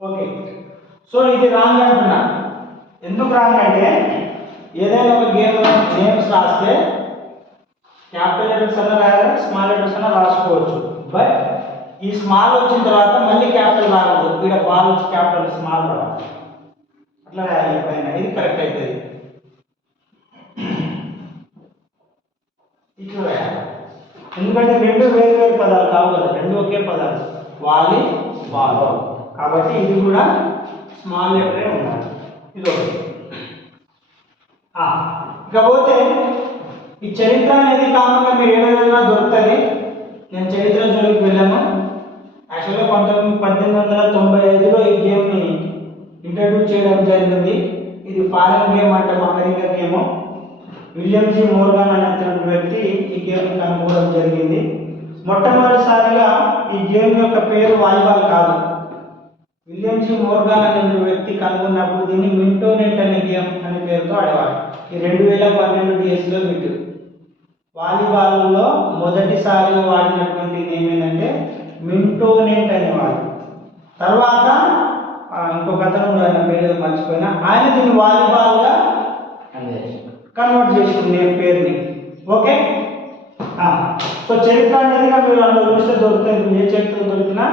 Okay, so ఇది wrong అంటున్నా. ఎందుకు రాంగ్ అంటే ఏదైనా ఒక గేమ్ నేమ్స్ రాస్తే క్యాపిటల్ లెటర్స్ అన్న రాయాలి, స్మాల్ లెటర్స్ అన్న రాసుకోవచ్చు. బట్ ఈ స్మాల్ వచ్చిన తర్వాత మళ్ళీ క్యాపిటల్ రాకూడదు. ఇక్కడ బాల్ వచ్చి క్యాపిటల్ స్మాల్ రావాలి, అట్లా రాయాలి పైన. ఇది కరెక్ట్ అవుతుంది. ఇట్లా రాయాలి, ఎందుకంటే రెండు వేరు వేరు పదాలు కావు కదా, రెండు ఒకే పదాలు, వాలి బాల్. కాబట్టి ఇది కూడా స్మాల్ లెటరే ఉండాలి. ఇది ఒకటి. ఇకపోతే ఈ చరిత్ర అనేది కామన్గా మీరు ఏదైనా దొరుకుతుంది. నేను చరిత్ర జోలికి వెళ్ళాను. యాక్చువల్గా 1895లో ఈ గేమ్ని ఇంట్రడ్యూస్ చేయడం జరిగింది. ఇది ఫారెన్ గేమ్ అంటాం, America game. William G Morgan అనేటువంటి వ్యక్తి ఈ గేమ్ని కనుగొనడం జరిగింది. మొట్టమొదటిసారిగా ఈ గేమ్ యొక్క పేరు వాలీబాల్ కాదు. విలియం జి మోర్గాన్ అనే వ్యక్తి కనుగొన్నప్పుడు దీన్ని మింటోనెట్ అనే గేమ్ అనే పేరుతో ఆడేవారు. ఈ 2012 డిఎస్లో బిట్టు. వాలీబాల్లో మొదటిసారిగా వాడినటువంటి నేమ్ ఏంటంటే మింటోనెట్ అనేవాడు. తర్వాత ఇంకొక అతను ఆయన పేరు మర్చిపోయినా, ఆయన దీన్ని వాలీబాల్గా కన్వర్ట్ చేసింది పేరుని. ఓకే, సో చరిత్ర అనేది మీరు అందులో చూస్తే దొరుకుతుంది, ఏ చరిత్ర దొరికినా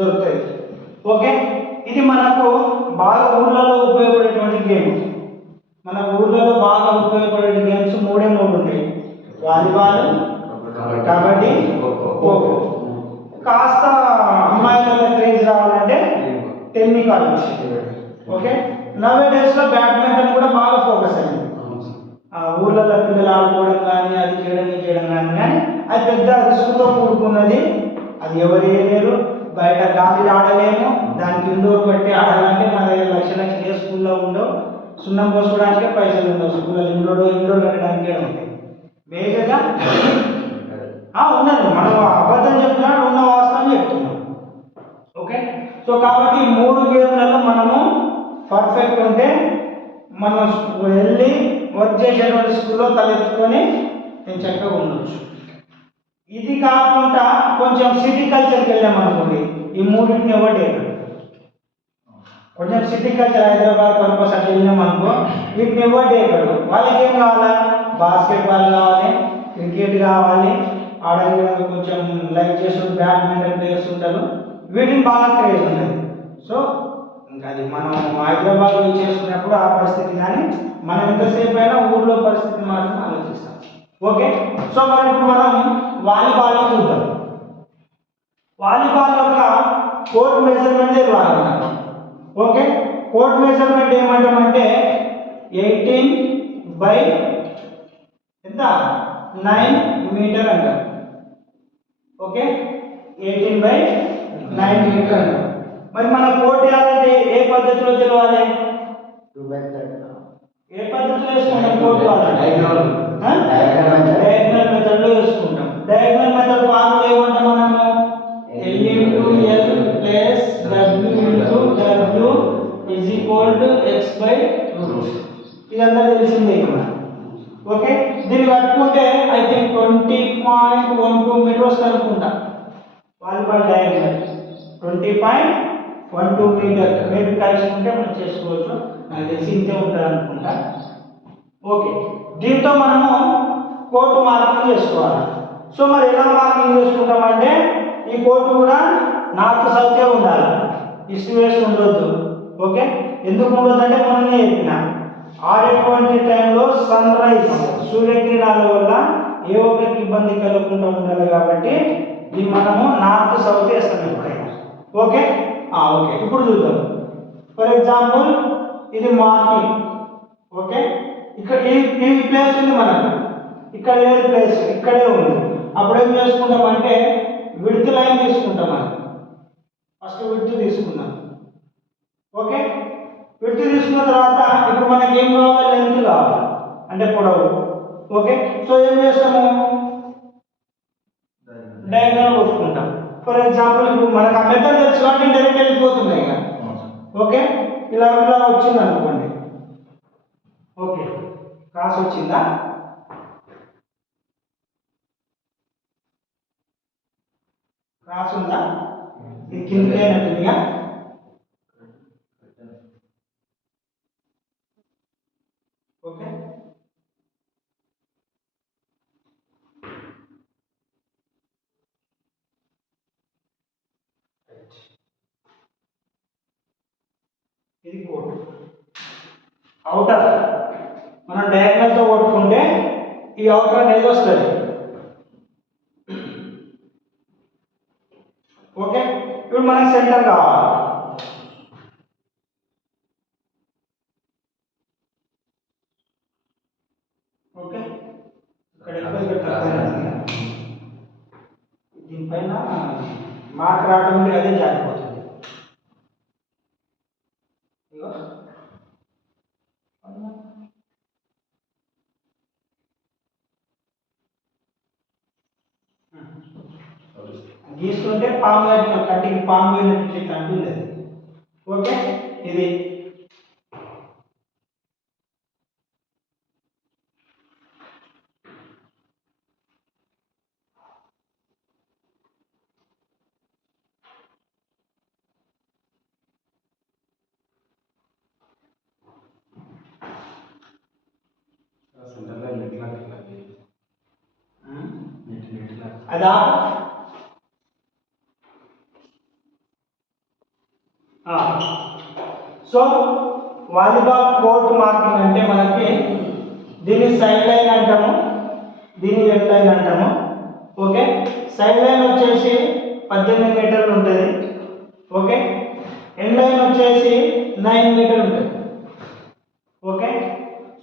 దొరుకుతుంది. ఓకే, ఇది మనకు బాగా ఊర్లలో ఉపయోగపడేటువంటి గేమ్. మన ఊర్లలో బాగా ఉపయోగపడే గేమ్స్ మూడు ఉంటాయి: వాలీబాల్, కబడ్డీ, ఖోఖో. కాస్త అమ్మాయిల క్రేజ్ రావాలంటే టెన్నిస్. ఓకే, నవే డేస్లో బ్యాడ్మింటన్ కూడా బాగా ఫోకస్ అయింది. ఊర్లలో పిల్లలు ఆడుకోవడం కానీ, అది చేయడం ఇది చేయడం కానీ అది పెద్ద రిస్క్తో కూడుకున్నది. అది ఎవరు వేయలేరు, బయట గాలి ఆడలేము. దానికి ఇండోర్ పెట్టి ఆడాలంటే మన దగ్గర లక్షలు ఏ స్కూల్లో ఉండవు. సున్నం పోసుకోవడానికే పైసలు ఉండవు. స్కూల్లో ఇండోర్ పెట్టడానికే ఉంటాయి. మేజర్గా ఉన్నది, మనం అబద్ధం చెప్తున్నాడు, ఉన్న వాస్తవం చెప్తున్నాం. ఓకే, సో కాబట్టి ఈ మూడు గేమ్లలో మనము పర్ఫెక్ట్ ఉంటే మనం వెళ్ళి వర్క్ చేసేటువంటి స్కూల్లో తలెత్తుకొని నేను చక్కగా ఉండొచ్చు. ఇది కాకుండా కొంచెం సిటీ కల్చర్కి వెళ్ళామనుకోండి, ఈ మూడింటిని ఎవరు కొంచెం సిటీ కల్చర్ హైదరాబాద్ పర్పస్ అట్లా వెళ్ళామనుకో, వీటిని ఎవరు డేకడు. వాళ్ళకి ఏం కావాలా? బాస్కెట్బాల్ కావాలి, క్రికెట్ కావాలి, ఆడడానికి కొంచెం లైక్ చేస్తూ బ్యాడ్మింటన్ ప్లేయర్స్ ఉంటారు. వీటిని బాగా క్రేజ్ ఉన్నది. సో ఇంకా అది మనం హైదరాబాద్లో చేసుకున్నప్పుడు ఆ పరిస్థితి, కానీ మనం ఎంతసేపు అయినా ఊర్లో పరిస్థితి మాత్రం ఆలోచిస్తాం. ఓకే, సో మరి ఇప్పుడు మనం వాలీబాల్ చూద్దాం. వాలీబాల్ యొక్క కోర్ట్ మెజర్మెంట్ వాడమన్నాం. ఓకే, కోర్ట్ మెజర్మెంట్ ఏమంటామంటే 18/9 మీటర్ అంటారు. ఓకే, 18/9 మీటర్ అంటారు. మరి మన కోర్ట్ వేయాలంటే ఏ పద్ధతిలో తెలవాలి? ఏ పద్ధతిలో వేసుకుంటాం కోర్టు? డయాగ్నల్ మెథడ్లో వేసుకుంటాం. డయాగ్నల్ మెథడ్ ఫార్ములా ఏమంటాం మనము? L + W = X/√. ఇదంతా తెలిసిందే కదా. ఓకే, దీన్ని కట్టుకుంటే ఐ థింక్ 20.12 మీటర్స్ అనుకుంటా. Volleyball diagonal 20.12 meter. Maybe correction ఉంటే మనం చేసుకోవచ్చు, నాకు తెలిసి ఇంతే ఉంటుంది అనుకుంటా. ఓకే, దీంతో మనము కోర్టు మార్కింగ్ చేసుకోవాలి. సో మరి ఎలా మార్కింగ్ చేసుకుంటామంటే, ఈ కోర్టు కూడా నార్త్ సౌతే ఉండాలి, ఈస్ట్ వెస్ట్ ఉండొద్దు. ఓకే, ఎందుకు ఉండొద్దంటే మొన్ననే చెప్పిన, ఆడేటువంటి టైంలో సన్ రైజ్ సూర్యకిరణాల వల్ల ఏ ఒక్కరికి ఇబ్బంది కలగకుండా ఉండాలి. కాబట్టి ఇది మనము నార్త్ సౌత్ వేస్తాం ఎప్పుడైనా. ఓకే, ఓకే, ఇప్పుడు చూద్దాం. ఫర్ ఎగ్జాంపుల్ ఇది మార్కింగ్. ఓకే, ఇక్కడ ఈ ప్లేస్ ఉంది మనకు, ఇక్కడ లేదు ప్లేస్, ఇక్కడే ఉంది. అప్పుడు ఏం చేసుకుంటామంటే విడ్త్ లైన్ తీసుకుంటాం. మనం ఫస్ట్ విడ్త్ తీసుకుందాం. ఓకే, విడ్త్ తీసుకున్న తర్వాత ఇప్పుడు మనకి ఏం కావాలి? లెంత్ కావాలి, అంటే పొడవు. ఓకే, సో ఏం చేస్తాము? డయాగ్నల్ కొట్టుకుంటాం. ఫర్ ఎగ్జాంపుల్ ఇప్పుడు మనకు ఆ మెథడ్ తెలుసు కాబట్టి డైరెక్ట్ వెళ్ళిపోతుంది ఇక. ఓకే, ఇలా వచ్చింది అనుకోండి. ఓకే, క్రాస్ వచ్చిందా? క్రాస్ ఉందా? ఇది కింద లేనట్టుందిగా. ఇది కోట్ అవుటర్. మనం డయాగ్నల్తో కొట్టుకుంటే ఈ అవుటర్ అనేది వస్తుంది. ఓకే, ఇప్పుడు మనకి సెంటర్ కావాలి. ఓకే, ఇక్కడ దీనిపైన మార్క్ రావడం అదే జారిపోతుంది. ఇగో గీస్తుంటే పాము కట్టికి పాము పోయినట్టు ఇట్లా అంటుంది అది. ఓకే, ఇది అదా. సో వాలీబాల్ కోర్ట్ మార్కింగ్ అంటే మనకి దీన్ని సైడ్ లైన్ అంటాము, దీన్ని ఎండ్ లైన్ అంటాము. ఓకే, సైడ్ లైన్ వచ్చేసి 18 మీటర్లు ఉంటుంది. ఓకే, ఎండ్ లైన్ వచ్చేసి 9 మీటర్లు ఉంటుంది. ఓకే,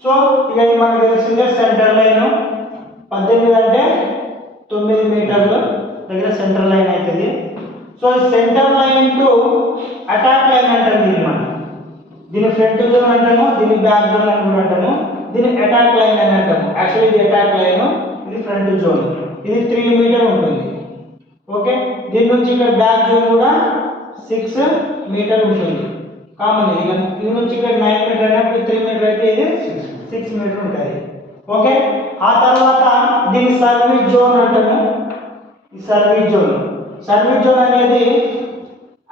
సో ఇక మనకు తెలిసిందే సెంటర్ లైన్ 18 అంటే 9 మీటర్లు దగ్గర సెంటర్ లైన్ అవుతుంది. సో ఈ centre line to attack line అంటారు దీన్ని మనం. దీని ఫ్రంట్ జోన్ అంటాము, దీని బ్యాక్ జోన్ అని కూడా అంటాము, దీని అటాక్ లైన్ అని అంటాము. యాక్చువల్లీ ఇది అటాక్ లైన్, ఇది ఫ్రంట్ జోన్. ఇది 3 మీటర్ ఉంటుంది. ఓకే, దీని నుంచి ఇక్కడ బ్యాక్ జోన్ కూడా 6 మీటర్ ఉంటుంది. కామన్ ఇది దీని నుంచి ఇక్కడ 9 మీటర్ అయినప్పుడు 3 మీటర్ అయితే ఇది 6 మీటర్ ఉంటుంది. ఓకే, ఆ తర్వాత దీని సర్వీస్ జోన్ అంటాము. ఈ సర్వీస్ జోన్ అనేది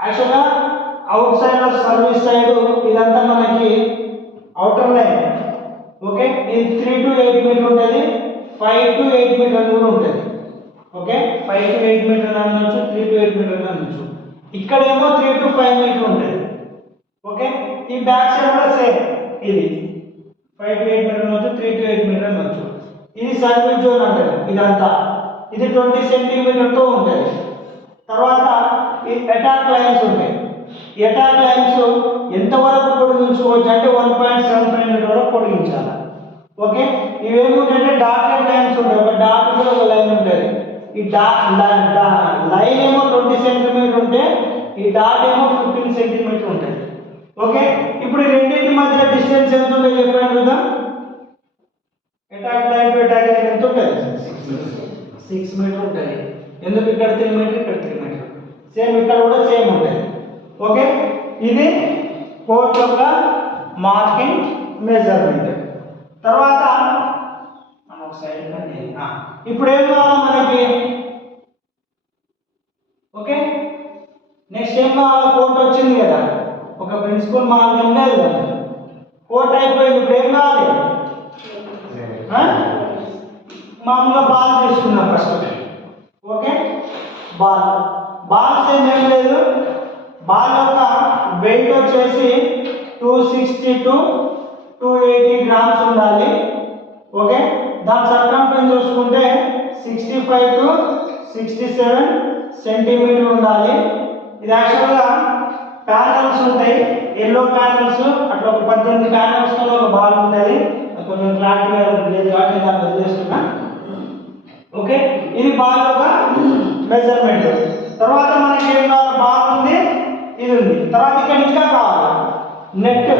యాక్చువల్గా out side of service side ఇదంతా మనకి అవుటర్ లైన్. ఓకే, ఇది 3 to 8 మీటర్ ఉంటుంది, 5 to 8 మీటర్ కూడా ఉంటుంది. ఓకే, 5 to 8 మీటర్ అనొచ్చు, 3 to 8 మీటర్ అనొచ్చు. ఇక్కడేమో 3 to 5 మీటర్ ఉంటుంది. ఓకే, ఈ బ్యాక్ సైడ్ కూడా సేమ్, ఇది 5 to 8 మీటర్ అనొచ్చు, 3 to 8 మీటర్ అనొచ్చు. ఇది సర్వీస్ జోన్ అంటారు. ఇదంతా ఇది 20 సెంటీమీటర్తో ఉంటుంది. తర్వాత ఈ అటాక్ లైన్స్ ఉంటాయి. ఈ అటాక్ లైన్స్ ఎంతవరకు పొడిగించుకోవచ్చు అంటే 1.75 మీటర్ వరకు పొడిగించాలి. ఓకే, ఇవేమిటంటే డాటెడ్ లైన్స్ ఉంటాయి. ఒక డాట్ కూడా ఒక లైన్ ఉంటుంది. ఈ లైన్ ఏమో 20 సెంటీమీటర్ ఉంటే ఈ డాట్ ఏమో 15 సెంటీమీటర్ ఉంటుంది. ఓకే, ఇప్పుడు ఈ రెండింటి మధ్య డిస్టెన్స్ ఎంత ఉందో చెప్పండి చూద్దాం. Attack line to attack line ఎంత ఉంటుంది? 6 మీటర్ ఉంటుంది. ఎందుకు ఇక్కడ 3 మీటర్, ఇక్కడ 3 మీటర్. సేమ్ ఇక్కడ కూడా సేమ్ ఉంటుంది. ఓకే, ఇది కోర్ట్ యొక్క మార్కింగ్ మెజర్మెంట్. తర్వాత మనం ఒక సైడ్ ఇప్పుడు ఏం కావాలి మనకి? ఓకే, నెక్స్ట్ ఏం కావాలి? కోర్ట్ వచ్చింది కదా, ఒక ప్రిన్సిపల్ మార్గం లేదు, కోర్ట్ అయిపోయింది. ఇప్పుడు ఏం కావాలి? మామూలుగా బాల్ తీసుకున్నాం ఫస్ట్. ఓకే, బాల్స్ ఏం లేదు. బాల్ యొక్క వెయిట్ వచ్చేసి 260 to 280 గ్రామ్స్ ఉండాలి. ఓకే, దాని సర్కంఫరెన్స్ చూసుకుంటే 65 to 67 సెంటీమీటర్ ఉండాలి. ఇది యాక్చువల్గా ప్యానల్స్ ఉంటాయి, ఎల్లో ప్యానల్స్, అట్లా ఒక 18 ప్యానల్స్తో ఒక బాల్ ఉంటుంది. కొంచెం క్లారిటీగా లేదు కాబట్టి దాన్ని వదిలేస్తున్నా. ఓకే, ఇది బాల్ యొక్క మెజర్మెంట్. తర్వాత మనకి ఏం కావాలి? బాల్ ఉంది, ఇది ఉంది. తర్వాత ఇక్కడ ఇంకా కావాలి నెట్.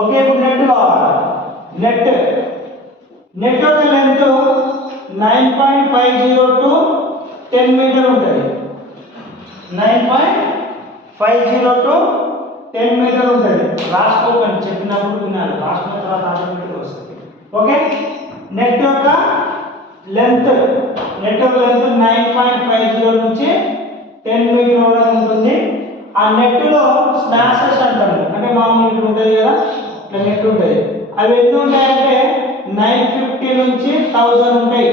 ఓకే, ఇప్పుడు నెట్ కావాలి. నెట్ యొక్క లెంత్ 9.50 to 10 మీటర్ ఉంటుంది. 9.50 to 10 మీటర్ ఉంటుంది. రాసుకోకండి, చెప్పినప్పుడు వినాలి, రాసుకున్న తర్వాత ఆటోమేటిక్గా వస్తుంది. ఓకే, నెట్ యొక్క లెంత్ 9.50 నుంచి 10 మీటర్ వరకు ఉంటుంది. ఆ నెట్లో స్మాషెస్ అంటారు, అంటే మామూలు ఇట్లా ఉంటుంది కదా, ఇట్లా నెట్ ఉంటుంది. అవి ఎన్ని ఉంటాయంటే 950 నుంచి 1000 ఉంటాయి.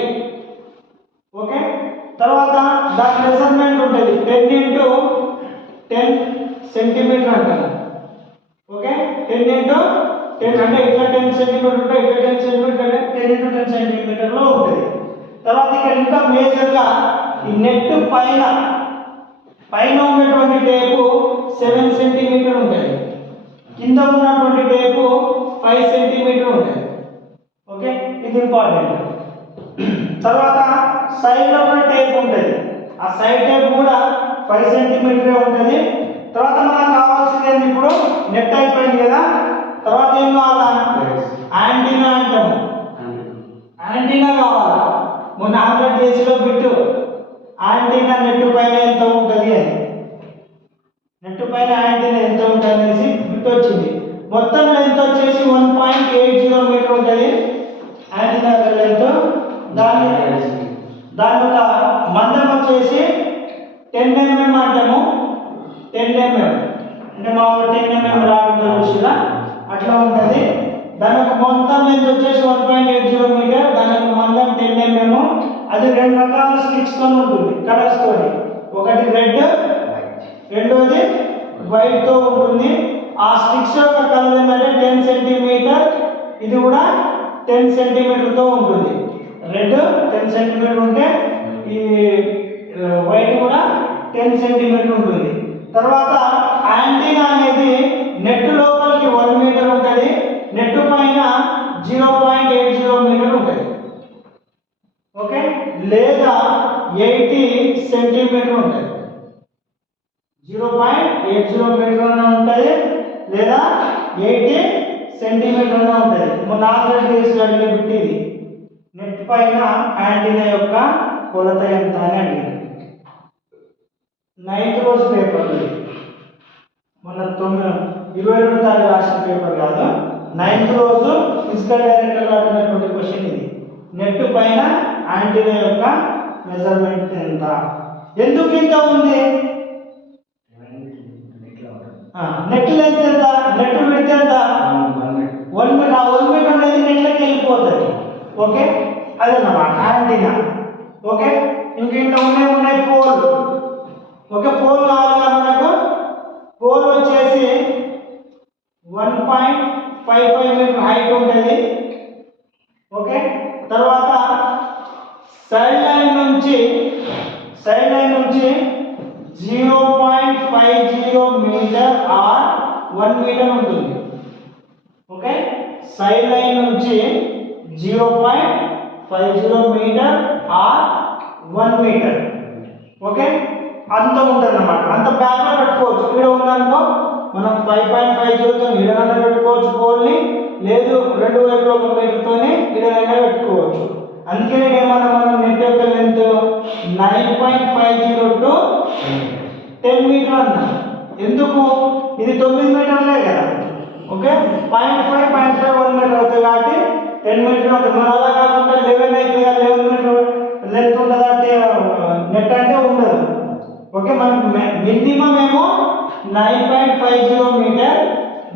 ఓకే, తర్వాత దాని మెజర్మెంట్ ఉంటుంది 10 into 10 సెంటీమీటర్ అంటారు. 10 ఇంటూ 10 అంటే ఇట్లా 10 సెంటీమీటర్ ఉంటే ఇట్లా 10 సెంటీమీటర్ అంటే 10 ఇంటూ 10 సెంటీమీటర్లో ఉంటుంది. తర్వాత ఇక్కడ ఇంకా మేజర్గా ఈ నెట్ పైన ఉన్నటువంటి టేపు 7 సెంటీమీటర్ ఉంటుంది, కింద ఉన్నటువంటి టేపు 5 సెంటీమీటర్ ఉంటుంది. ఓకే, ఇది ఇంపార్టెంట్. తర్వాత సైడ్లో ఉన్న టేప్ ఉంటుంది, ఆ సైడ్ టేప్ కూడా 5 సెంటీమీటరే ఉంటుంది. తర్వాత మనకు కావాల్సింది ఏంటి, ఇప్పుడు నెట్ అయిపోయింది కదా, తర్వాత ఏం కావాలా, యాంటీనా అంటాము. యాంటీనా కావాలా, మొన్న ఆంధ్ర దేశంలో బిట్టు యాంటీనా నెట్ పైన ఎంత ఉంటుంది అని, నెట్ పైన యాంటీనా ఎంత ఉంటుంది అనేసి బిట్ వచ్చింది. మొత్తం లెంత్ వచ్చేసి 1.80 మీటర్ ఉంటుంది యాంటీనా లెంత్. దాని యొక్క మందం వచ్చేసి 10 mm అంటాము. 10 mm అంటే మామూలు 10 mm రావడం చూసినా అట్లా ఉంటుంది. దాని యొక్క మొత్తం లెంత్ వచ్చేసి 1.80 మీటర్, దాని యొక్క మందం 10 mm. అది 2 రకాల స్టిక్స్తో ఉంటుంది, కలర్స్తో. ఒకటి రెడ్, రెండోది వైట్తో ఉంటుంది. ఆ స్టిక్స్ యొక్క కలర్ ఏంటంటే 10 సెంటీమీటర్, ఇది కూడా 10 సెంటీమీటర్తో ఉంటుంది. రెడ్ 10 సెంటీమీటర్ ఉంటే ఈ వైట్ కూడా 10 సెంటీమీటర్ ఉంటుంది. తర్వాత యాంటీనా అనేది నెట్ లోపలికి 1 మీటర్ ఉంటుంది, నెట్ పైన 0.80 మీటర్ ఉంటుంది. ఓకే, లేదా 80 సెంటీమీటర్ ఉంటుంది. 0.80 మీటర్ ఉంటుంది లేదా 80 సెంటీమీటర్ ఉంటుంది. మొన్న ఆల్రెడీ అడిగిన బిట్ ఇది, నెట్ పైన యాంటీనా యొక్క కొలత ఎంత అని అడిగింది. 9th రోజు పేపర్, మొన్న 22వ తారీఖు రాసిన పేపర్ కాదు, 9th రోజు ఫిజికల్ డైరెక్టర్ అడిగినటువంటి క్వశ్చన్ ఇది. నెట్ పైన యాంటీనా యొక్క మెజర్మెంట్ ఎంత, ఎందుకు ఇంత ఉంది, నెట్ లెంత్ ఎంత, నెట్ విడ్త్ ఎంత, 1 మీటర్. ఆ 1 మీటర్ అనేది నెట్లోకి వెళ్ళిపోతుంది. ఓకే, అదన్నమాట యాంటీనా. ఓకే, ఇంక ఇంట్లో ఉన్నాయి పోల్. ఓకే, పోల్ కావాలి మనకు. పోల్ వచ్చేసి 1.55 మీటర్ హైట్ ఉంటుంది. ఓకే, తర్వాత సైడ్ లైన్ నుంచి 0.50 మీటర్ ఆర్ 1 మీటర్ ఉంటుంది. ఓకే, సైడ్ లైన్ నుంచి 0.50 మీటర్ ఆర్ 1 మీటర్. ఓకే, అంత ఉంటుంది అన్నమాట. అంత బ్యాక్లో పెట్టుకోవచ్చు. ఇక్కడ ఉందనుకో మనం 5.50తో ఇడనైనా పెట్టుకోవచ్చు పోల్ని, లేదు 2 వైపులో 1 మీటర్తోనే ఇడనైనా పెట్టుకోవచ్చు. అందుకనే ఏమన్నా మనం నెట్ యొక్క లెంత్ 9.50 to 10 మీటర్ అన్నా. ఎందుకు, ఇది 9 మీటర్లే కదా. ఓకే, 0.5 1 మీటర్ అవుతుంది కాబట్టి 10 మీటర్ ఉంటుంది. మరి అలా కాకుండా 11 అవుతుంది కదా, 11 మీటర్ లెంత్ ఉంటుంది అంటే నెట్ అంటే ఉండదు. ఓకే, మనకు మినిమం ఏమో 9.50 మీటర్,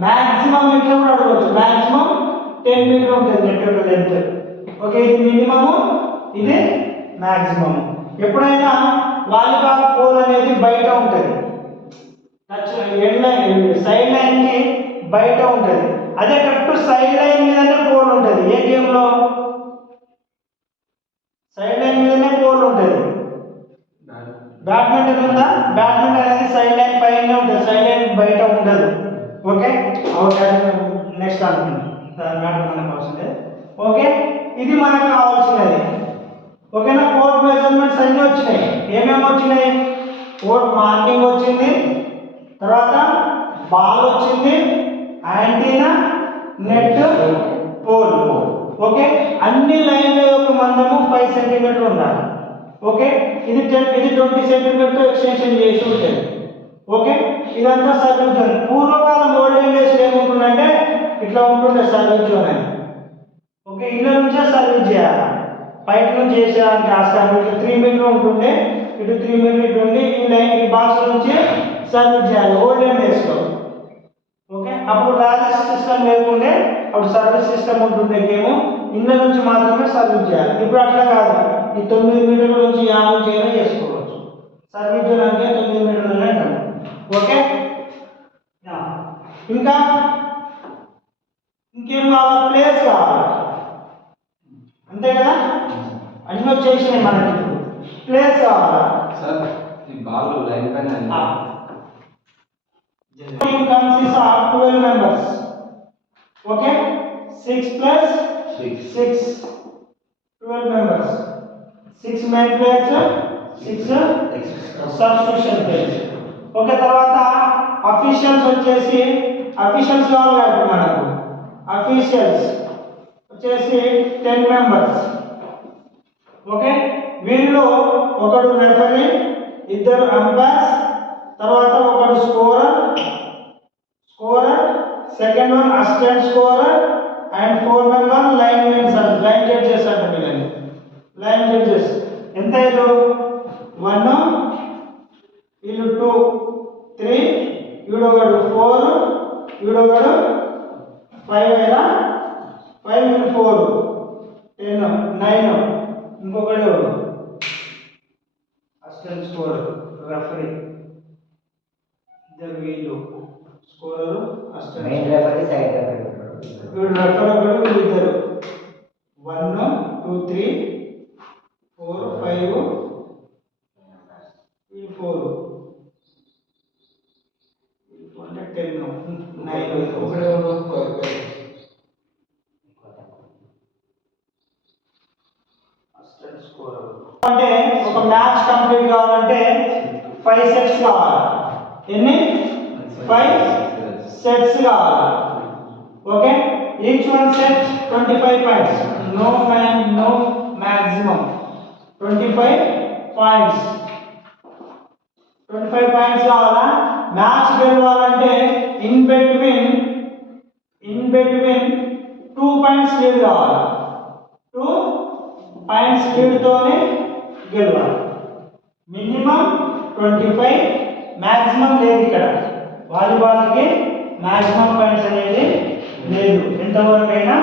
మ్యాక్సిమం ఇట్లా కూడా అడగవచ్చు, మ్యాక్సిమం 10 మీటర్ ఉంటుంది నెట్ యొక్క లెంత్. ఓకే, ఇది మినిమము, ఇది మ్యాక్సిమం. ఎప్పుడైనా వాలీబాల్ పోల్ అనేది బయట ఉంటుంది, సైడ్ లైన్కి బయట ఉంటుంది. అదే కరెక్ట్ సైడ్ లైన్ మీదనే పోల్ ఉంటుంది. ఏ గేమ్లో సైడ్ లైన్ మీదనే పోల్ ఉంటుంది. బ్యాడ్మింటన్ ఉందా, బ్యాడ్మింటన్ అనేది సైడ్ లైన్ పైన ఉంటుంది, సైడ్ లైన్ బయట ఉండదు. ఓకే, నెక్స్ట్ అనుకుందాం, మనకు అవసరం. ఓకే, ఇది మనకు కావాల్సినది. ఓకేనా, కోర్ట్ మెజర్మెంట్స్ అన్నీ వచ్చినాయి. ఏమేమి వచ్చినాయి, కోర్ట్ మార్కింగ్ వచ్చింది, తర్వాత బాల్ వచ్చింది, యాంటీనా, నెట్, పోల్. ఓకే, అన్ని లైన్ల యొక్క మందము 5 సెంటీమీటర్ ఉండాలి. ఓకే, ఇది 20 సెంటీమీటర్తో ఎక్స్టెన్షన్ చేసి ఉంటుంది. ఓకే, ఇదంతా సర్వీస్ జోన్. పూర్వకాలం ఓల్డెన్ డేస్ ఏముంటుందంటే ఇట్లా ఉంటుండే సర్వీస్ జోన్ అని. ఓకే, ఇళ్ళ నుంచే సర్వీస్ చేయాలి, బయట నుంచి చేసేదానికి ఆస్కారం. ఇట్లా 3 మీటర్ ఉంటుండే, ఇటు 3 మీటర్ ఇటు ఉండి ఈ బాక్స్ నుంచి సర్వీస్ చేయాలి ఓల్డెన్ డేస్లో. ఓకే, అప్పుడు రాజెస్ సిస్టమ్ లేకుండే, అప్పుడు సర్వీస్ సిస్టమ్ ఉంటుండే. ఏమో ఇళ్ళ నుంచి మాత్రమే సర్వీస్ చేయాలి. ఇప్పుడు అట్లా కాదు, ఈ 9 మీటర్ల నుంచి 50 చేయడం చేసుకోవచ్చు. సర్వీస్ జోన్ అంటే 9 మీటర్లనే అంటాము. ఓకే, ఇంకా ఇంకేం కావాలా? ప్లేస్ కావాలి, అంతే కదా? అన్ని వచ్చేసినాయి మనకి. ప్లేస్ కావాలా సార్? ఈ బాల్ లైన్ పైన team consists of 12 members. Okay, 6 plus 6 12 members. 6 main players, 6 substitution players. Okay, తర్వాత అఫీషియల్స్ వచ్చేసి అఫీషియల్స్ కావాలి కాబట్టి మనకు అఫీషియల్స్ వచ్చేసి 10 మెంబర్స్. ఓకే, వీళ్ళు ఒకడు రెఫరీ, ఇద్దరు అంపైర్స్, తర్వాత ఒకడు scorer, second one assistant scorer and 4 member line mens, line judges అంటే వీళ్ళని లైన్ జడ్జెస్. ఎంత ఇది? 1 వీళ్ళు 2 3 వీడొకడు 4 వీడొకడు 5 అయినా 5 వీళ్ళు 4 10 9 ఇంకొకడు అసిస్టెంట్ స్కోరర్ రెఫరీ, ఇద్దరు వీళ్ళు scorer assistant main referee side referee వీళ్ళు రెఫరీ ఒకడు వీళ్ళు ఇద్దరు 1 2 3 4 5 వీళ్ళు 4 అంటే 10 9 ఒకడే అసిస్టెంట్ స్కోరర్. అంటే ఒక మ్యాచ్ కంప్లీట్ కావాలంటే 5 సెట్స్ కావాలి. ఎన్ని? 5 సెట్స్ కావాలి. Okay, each one set 25 points. No maximum 25 points. 25 points కావాలా? మ్యాచ్ గెలవాలంటే ఇన్ బిట్వీన్ 2 పాయింట్స్ లీడ్ కావాలి. 2 పాయింట్స్ లీడ్ తోనే గెలవాలి. మినిమం 25, మాక్సిమం లేదు ఇక్కడ. వాలీబాల్కి మాక్సిమం పాయింట్స్ అనేది లేదు, ఎంతవరకైనా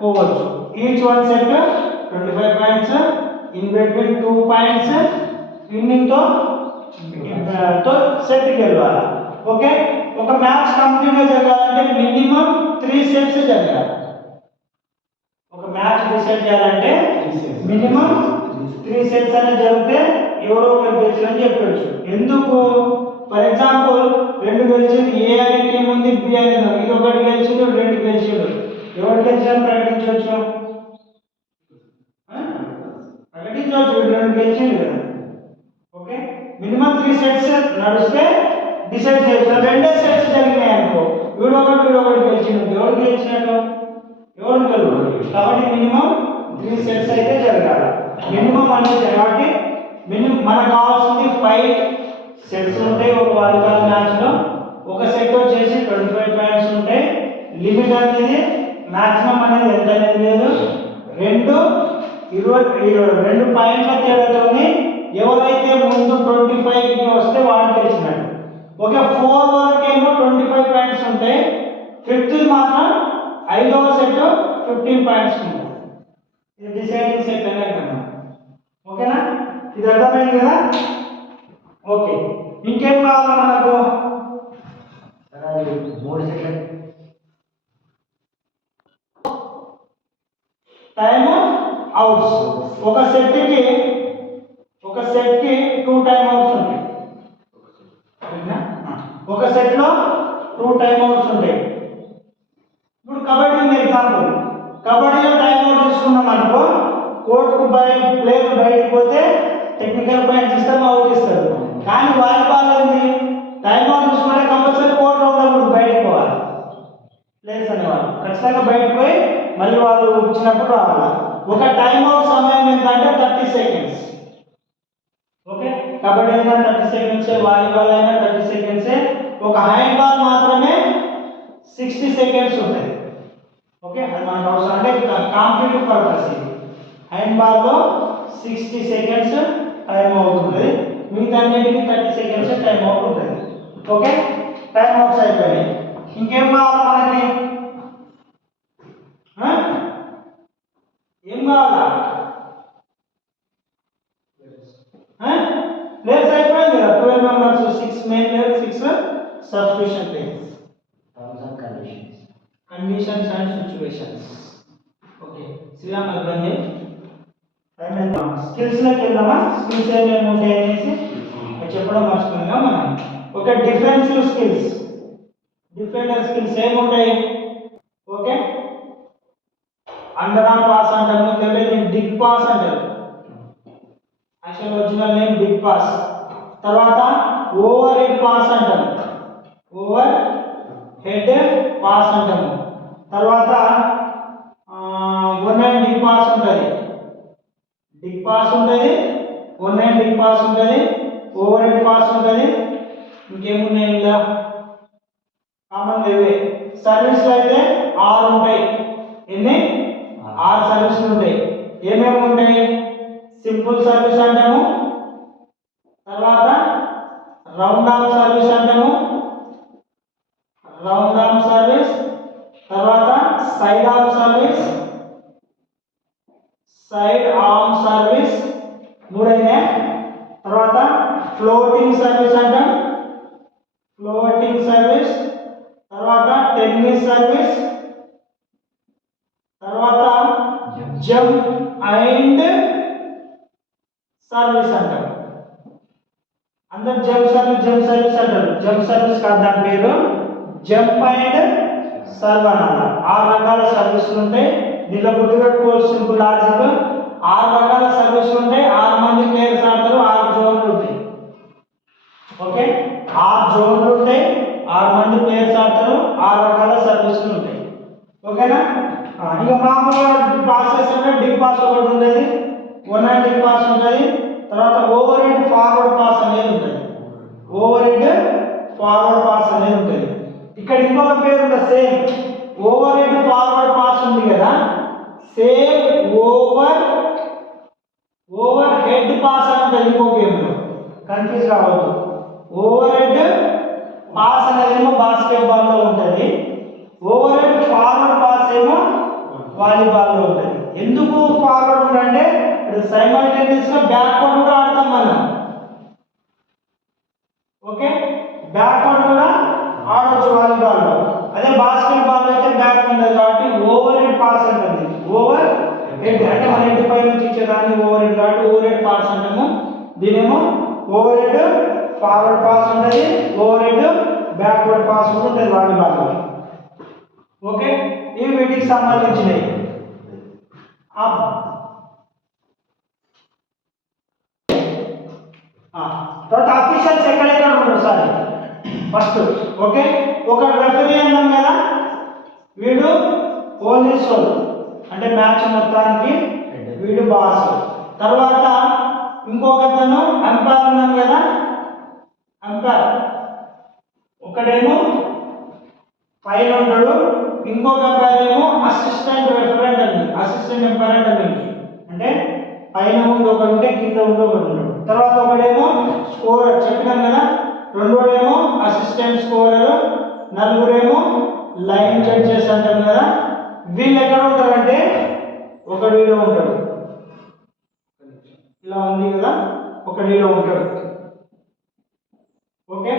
పోవచ్చు. Each one set 25 points, in between 2 points, winnowing తో సెట్ గెలవాలి. ఓకే, ఒక మ్యాచ్ కంప్లీట్ గా జరగాలంటే మినిమం 3 సెట్స్ జరగాలి. ఒక మ్యాచ్ డిసైడ్ చేయాలంటే మినిమం 3 సెట్స్ అనేది జరిగితే ఎవరో ఒకరు గెలిచారని చెప్పొచ్చు. ఎందుకు? ఫర్ ఎగ్జాంపుల్ 2 గెలిచింది, ఏ అనే టీం ఉంది, బి అనేది, ఇది ఒకటి గెలిచింది, 2 గెలిచిండు, ఎవరు గెలిచారని ప్రకటించవచ్చు. 2 గెలిచిండు కదా. ఓకే, మినిమం 3 సెట్స్ నడిస్తే డిసైడ్ చేయొచ్చు. 2 సెట్స్ జరిగినాయి అనుకో, వీడొకటి గెలిచిండు, ఎవరు గెలిచినట్టు? ఎవరు గెలవడు. కాబట్టి మినిమం 3 సెట్స్ అయితే జరగాలి. మినిమం అనేది కాబట్టి మనకు కావాల్సింది 5 సెట్స్ ఉంటాయి ఒక వాలీబాల్ మ్యాచ్లో. ఒక సెట్ వచ్చేసి 25 పాయింట్స్ ఉంటాయి. లిమిట్ అనేది మాక్సిమం అనేది ఎంత అనేది లేదు. 2 పాయింట్ల తేడాతోని ఎవరైతే ముందు 25కి వస్తే వాడు గెలిచినట్టు. ఓకే, 4 వరకేమో 25 పాయింట్స్ ఉంటాయి. 5th మాత్రం 5వ సెట్ 15 పాయింట్స్ ఉంటాయి. ఇది డిసైడింగ్ సెట్ అనేది అన్నమాట. ఓకేనా? ఇది అర్థమైంది కదా? ఓకే, ఇంకేం కావాలి మనకు? 3 సెట్లు టైమ్ అవుట్స్. ఒక సెట్కి 2 టైమ్ అవుట్స్ ఉంటాయి. ఒక సెట్లో 2 టైమ్ అవుట్స్ ఉంటాయి. ఇప్పుడు కబడ్డీ ఉంది ఎగ్జాంపుల్. కబడ్డీలో టైమ్ అవుట్ తీసుకున్నాం అనుకో, కోర్టుకు ప్లేయర్ బయటకు పోతే టెక్నికల్ పాయింట్స్ ఇస్తారు, అవుట్ ఇస్తారు. కానీ వాలీబాల్ ఏంది? టైమ్ అవుట్ తీసుకుంటే కంపల్సరీ కోర్టులో ఉన్నప్పుడు బయటకు పోవాలి. ప్లేయర్స్ అనేవాళ్ళు ఖచ్చితంగా బయటకు పోయి మళ్ళీ వాళ్ళు వచ్చినప్పుడు రావాలి. ఒక టైమ్ అవుట్ సమయం ఏంటంటే 30 సెకండ్స్. ఓకే, కబడ్డీ అయినా 30 సెకండ్సే, వాలీబాల్ అయినా 30 సెకండ్సే. ఒక హ్యాండ్ బాల్ మాత్రమే 60 సెకండ్స్ ఉంటుంది. ఓకే, అది మనకు అవసరం అంటే కాంపిటేటివ్ పర్పస్. ఇది హ్యాండ్ బాల్లో 60 సెకండ్స్ టైం అవుట్ ఉంటుంది, మిగతా అన్నింటికి 30 సెకండ్స్ టైం అవుట్ ఉంటుంది. ఓకే, టైం అవుట్స్ అయిపోయినాయి. ఇంకేం కావాలి మనకి? ఏం కావాలా? ప్లేయర్స్ అయిపోయింది కదా. 12 members, 6 main players, 6 substitution players. Terms and conditions conditions and situations. Okay Sriram అర్థండి స్కిల్స్లోకి వెళ్దామా. స్కిల్స్ ఏమేమి ఉంటాయి అనేసి చెప్పడం మర్చిపోయిందిగా మనం. Okay defensive skills, defender skills ఏముంటాయి. ఓకే అండర్ ఆర్మ్ పాస్ అంటాము, లేకపోతే డిగ్ పాస్ అంటారు. Actual original name dig pass. తర్వాత ఓవర్ హెడ్ పాస్ అంటాము, ఓవర్ హెడ్ పాస్ అంటాము. తర్వాత వన్ హ్యాండ్ డిగ్ పాస్ ఉంటుంది, డిగ్ పాస్ ఉంటుంది, వన్ హ్యాండ్ డిగ్ పాస్ ఉంటుంది, ఓవర్ హెడ్ పాస్ ఉంటుంది. ఇంకేమున్నాయి ఇలా కామన్ లేవే. సర్వీస్లో అయితే 6 ఉంటాయి. ఎన్ని? 6 సర్వీసులు ఉంటాయి. ఏమేమి ఉంటాయి? సింపుల్ సర్వీస్ అంటాము, తర్వాత రౌండ్ ఆర్మ్ సర్వీస్ అంటాము, రౌండ్ ఆర్మ్ సర్వీస్, తర్వాత side arm service, side arm service 3 అయినాయి. తర్వాత ఫ్లోటింగ్ సర్వీస్ అంటాం, ఫ్లోటింగ్ సర్వీస్, తర్వాత టెన్నిస్ సర్వీస్, తర్వాత జంప్ అండ్ సర్వీస్ అంటాం. అందరు జంప్ సర్వీస్ అంటారు. జంప్ సర్వీస్ కాదు దాని పేరు, జంప్ అండ్ సర్వ్ అన్నమాట. 6 రకాల సర్వీసులు ఉంటాయి. దీనిలో గుర్తుపెట్టుకోవచ్చు సింపుల్ లాజిక్. 6 రకాల సర్వీసులు ఉంటాయి. 6 మంది ప్లేయర్స్ ఆడతారు. 6 జోన్లు ఉంటాయి. ఓకే 6 జోన్లు ఉంటాయి, 6 మంది ప్లేయర్స్ ఆడతారు. 6 రకాల సర్వీసులు ఉంటాయి. ఓకేనా. ఇక మామూలుగా పాస్ చేస్తే డిగ్ పాస్ ఒకటి ఉంటుంది, వన్ హ్యాండ్ డిగ్ పాస్ ఉంటుంది. తర్వాత ఓవర్ హెడ్ ఫార్వర్డ్ పాస్ అనేది ఉంటుంది, ఓవర్ హెడ్ ఫార్వర్డ్ పాస్ అనేది ఉంటుంది. ఇక్కడ ఇంకొక పేరు ఉంటుంది same, over head forward pass ఉంది కదా, సేమ్ ఓవర్ హెడ్ పాస్ అని ఉంటుంది ఇంకో గేమ్లో. కన్ఫ్యూజ్ కావద్దు. ఓవర్ హెడ్ పాస్ అనేది బాస్కెట్బాల్లో ఉంటుంది, ఓవర్ హెడ్ ఫార్వర్డ్ పాస్ ఏమో వాలీబాల్లో ఉంటుంది. ఎందుకు ఫార్వర్డ్ ఉందంటే ఇప్పుడు సైమల్టేనియస్గా బ్యాక్వర్డ్ కూడా ఆడతాం మనం. ఓకే బ్యాక్వర్డ్ కూడా ఆడవచ్చు వాలీబాల్లో. అదే బాస్కెట్బాల్ అయితే బ్యాక్ ఉండదు కాబట్టి ఓవర్ హెడ్ పాస్ ఉంటుంది. ఓవర్ హెడ్ అంటే మన హెడ్ పై నుంచి ఇచ్చేదాన్ని ఓవర్ హెడ్ కాబట్టి ఓవర్ హెడ్ పాస్ అంటాము. దీనేమో ఓవర్ హెడ్ ఫార్వర్డ్ పాస్ ఉంటుంది, ఓవర్ హెడ్ బ్యాక్వర్డ్ పాస్ కూడా ఉంటుంది వాలీబాల్లో. ఓకే ఇవి వీటికి సంబంధించినవి. తర్వాత అఫీషియల్స్ ఎక్కడెక్కడ ఉంటారు సార్ ఫస్ట్. ఓకే ఒక రెఫరీ అన్నాం కదా, వీడు ఓన్లీ సోల్ అంటే మ్యాచ్ మొత్తానికి వీడు బాస్. తర్వాత ఇంకొకతను అంపైర్ అన్నాం కదా, అంపైర్ ఒకడేమో పైన ఉంటాడు, ఇంకొక అంపైర్ ఏమో అసిస్టెంట్ రెఫరెంట్ అని, అసిస్టెంట్ అంపైర్ అని. అంటే పైన ఉండి ఒకడు ఉంటే కింద ఉండి ఒకడు ఉంటాడు. తర్వాత ఒకడేమో స్కోరర్ చెప్పినాం కదా, రెండోడేమో అసిస్టెంట్ స్కోరర్, నలుగురేమో లైన్ జడ్జెస్ అంటాం కదా. వీళ్ళు ఎక్కడ ఉంటారంటే ఒకడు వీడియో ఉంటాడు, ఇలా ఉంది కదా, ఒకడు వీడియో ఉంటాడు. ఓకే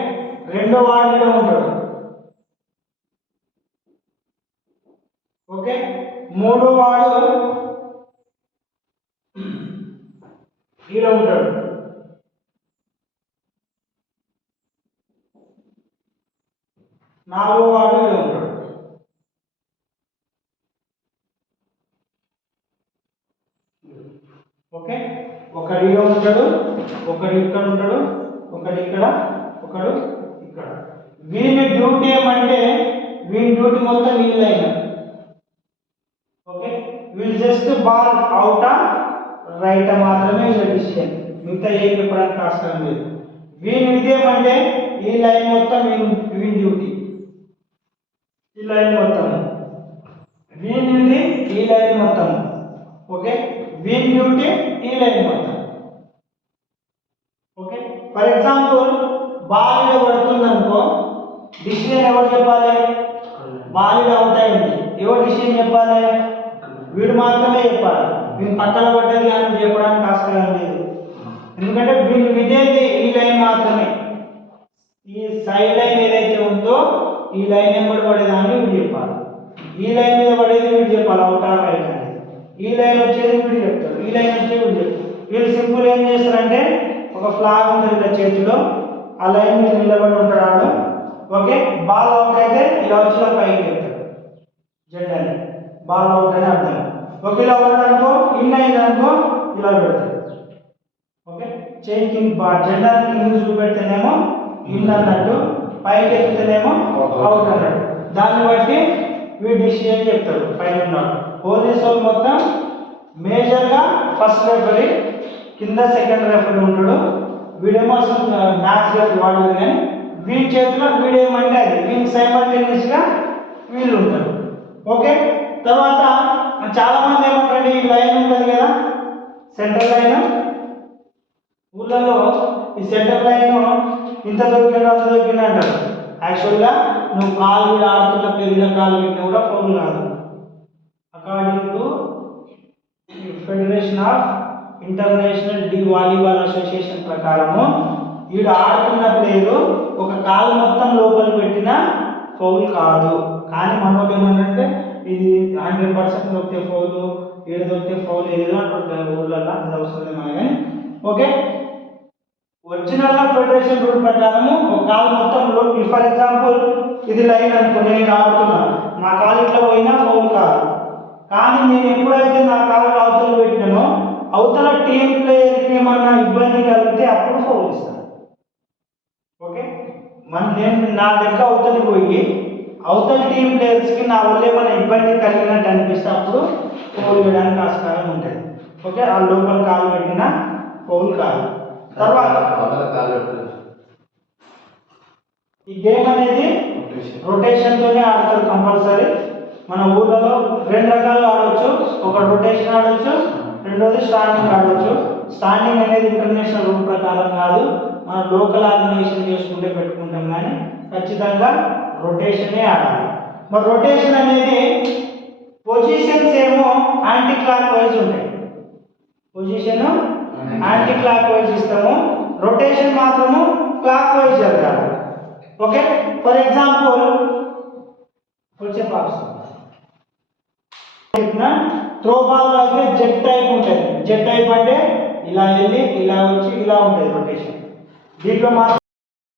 రెండో వాడు వీడియో ఉంటాడు. ఓకే మూడో వాడు వీడియో ఉంటాడు. నాలుగో వాడు వీడియో ఉంటాడు. ఓకే ఒకడు వీడియో ఉంటాడు, ఒకడు ఇక్కడ ఉంటాడు, ఒకడు ఇక్కడ, ఒకడు ఇక్కడ. వీని డ్యూటీ ఏమంటే వీని డ్యూటీ మొత్తం వీళ్ళైనా. ఓకే వీళ్ళు జస్ట్ బాల్ అవుటా రైట్ మాత్రమే వీళ్ళ డిసిషన్, మిగతా ఏం చెప్పడానికి అవసరం లేదు. వీని ఇదేమంటే ఈ లైన్ మొత్తం వీని డ్యూటీ, ఈ లైన్ మొత్తం వీనిది, ఈ లైన్ మొత్తం. ఓకే వీని డ్యూటీ ఈ లైన్ మొత్తం. ఓకే ఫర్ ఎగ్జాంపుల్ బాల్ ఇలా పడుతుంది అనుకో, డిసిషన్ ఎవరు చెప్పాలి? బాల్ ఇలా అవుట్ అయింది, ఎవరు డిసిషన్ చెప్పాలి? వీడు మాత్రమే చెప్పాలి. వీడు పక్కన పడ్డది కానీ చెప్పడానికి ఆస్కారం లేదు. ఎందుకంటే వీళ్ళు విధేది ఈ లైన్ మాత్రమే, ఈ సైడ్ లైన్ ఏదైతే ఉందో ఈ లైన్ ఎంబడి పడేదాన్ని వీడు చెప్పాలి. ఈ లైన్ మీద పడేది వీడు చెప్పాలి అవుట్ ఆర్ రైట్ అనేది, ఈ లైన్ వచ్చేది వీడు చెప్తాడు, ఈ లైన్ వచ్చేది వీడు చెప్తాడు. వీళ్ళు సింపుల్ ఏం చేస్తారంటే ఒక ఫ్లాగ్ ఉంటుంది ఇలా చేతిలో, ఆ లైన్ మీద నిలబడి ఉంటాడు ఆడు. ఓకే, బాల్ అవుట్ అయితే ఇలా వచ్చి ఇలా పైకి చెప్తాడు జెండాని, బాల్ అవుట్ అని అర్థం. ఓకే, ఇలా ఉన్నాడనుకో ఇన్ అయిందనుకో ఇలా పెడతాడు. ఓకే, చైన్ కింగ్ జెండాని కింగ్ చూపెడితేనేమో ఇన్ అన్నట్టు, పైకి ఎత్తితేనేమో అవుట్ అన్నట్టు. దాన్ని బట్టి వీడు డిసిషన్ చెప్తాడు పైన ఉన్నాడు. పోలీస్ వాళ్ళు మొత్తం మేజర్గా ఫస్ట్ రెఫరీ, కింద సెకండ్ రెఫరీ ఉంటాడు. వీడేమో అసలు మ్యాచ్ రెఫరీ వాడు కానీ వీడి చేతిలో వీడేమంటే అది వీళ్ళకి సైమల్టేనియస్గా వీళ్ళు ఉంటారు. ఓకే, తర్వాత చాలా మంది ఏమంటారు ఈ లైన్ ఉంటుంది కదా సెంటర్ లైన్, ఊళ్ళలో ఈ సెంటర్ లైన్ ఇంత దొరికిన అంత దొరికిన అంటారు. యాక్చువల్గా నువ్వు కాలు మీద ఆడుతున్న పెరిగిన కాలు పెట్టినా కూడా ఫౌల్ కాదు. According to federation of international de volleyball association ప్రకారము వీడు ఆడుతున్న ప్లేయరు ఒక కాలు మొత్తం లోపల పెట్టిన ఫౌల్ కాదు. కానీ మనోళ్ళు ఏమంటే ఇది 100% దొరికితే ఫౌల్, ఏడు దొరికితే ఫౌల్ ఏదో అంటుంటారు ఊళ్ళల్లో, అది అవసరం మన కానీ. ఓకే, ఒరిజినల్ ఫెడరేషన్ రూల్ ప్రకారము ఒక కాలు మొత్తం ఫర్ ఎగ్జాంపుల్ ఇది లైన్ అనుకో, నేను ఆడుతున్నా నా కాలు ఇట్లా పోయినా ఫౌల్ కాదు. కానీ నేను ఎప్పుడైతే నా కాలు అవతల పెట్టినానో అవతల టీం ప్లేయర్కి ఏమన్నా ఇబ్బంది కలిగితే అప్పుడు ఫౌల్ ఇస్తాను. ఓకే, నేను నా దగ్గర అవతలి పోయి అవతల టీం ప్లేయర్స్కి నా వల్ల ఏమైనా ఇబ్బంది కలిగినట్టు అనిపిస్తే అప్పుడు ఫౌల్ వేయడానికి ఆస్కారం ఉంటుంది. ఓకే, ఆ లోపల కాలు పెట్టిన ఫౌల్ కాదు. తర్వాత ఈ గేమ్ అనేది రొటేషన్తోనే ఆడతారు కంపల్సరీ. మన ఊళ్ళలో రెండు రకాలు ఆడవచ్చు, ఒక రొటేషన్ ఆడవచ్చు, రెండోది స్టాండింగ్ ఆడవచ్చు. స్టాండింగ్ అనేది ఇంటర్నేషనల్ రూల్ ప్రకారం కాదు, మన లోకల్ ఆర్గనైజేషన్ చేసుకుంటే పెట్టుకుంటాం, కానీ ఖచ్చితంగా రొటేషనే ఆడాలి. మరి రొటేషన్ అనేది పొజిషన్స్ ఏమో యాంటీ క్లాక్ వైజ్ ఉంటాయి, పొజిషన్ యాంటీ క్లాక్ వైజ్ ఇస్తాము, రొటేషన్ మాత్రము క్లాక్ వైజ్ జరగాలి. Okay, for example throw ball అయితే జెట్ టైప్ ఉంటుంది. జెట్ టైప్ అంటే ఇలా వెళ్ళి ఇలా వచ్చి ఇలా ఉంటుంది రొటేషన్. దీంట్లో మాత్రం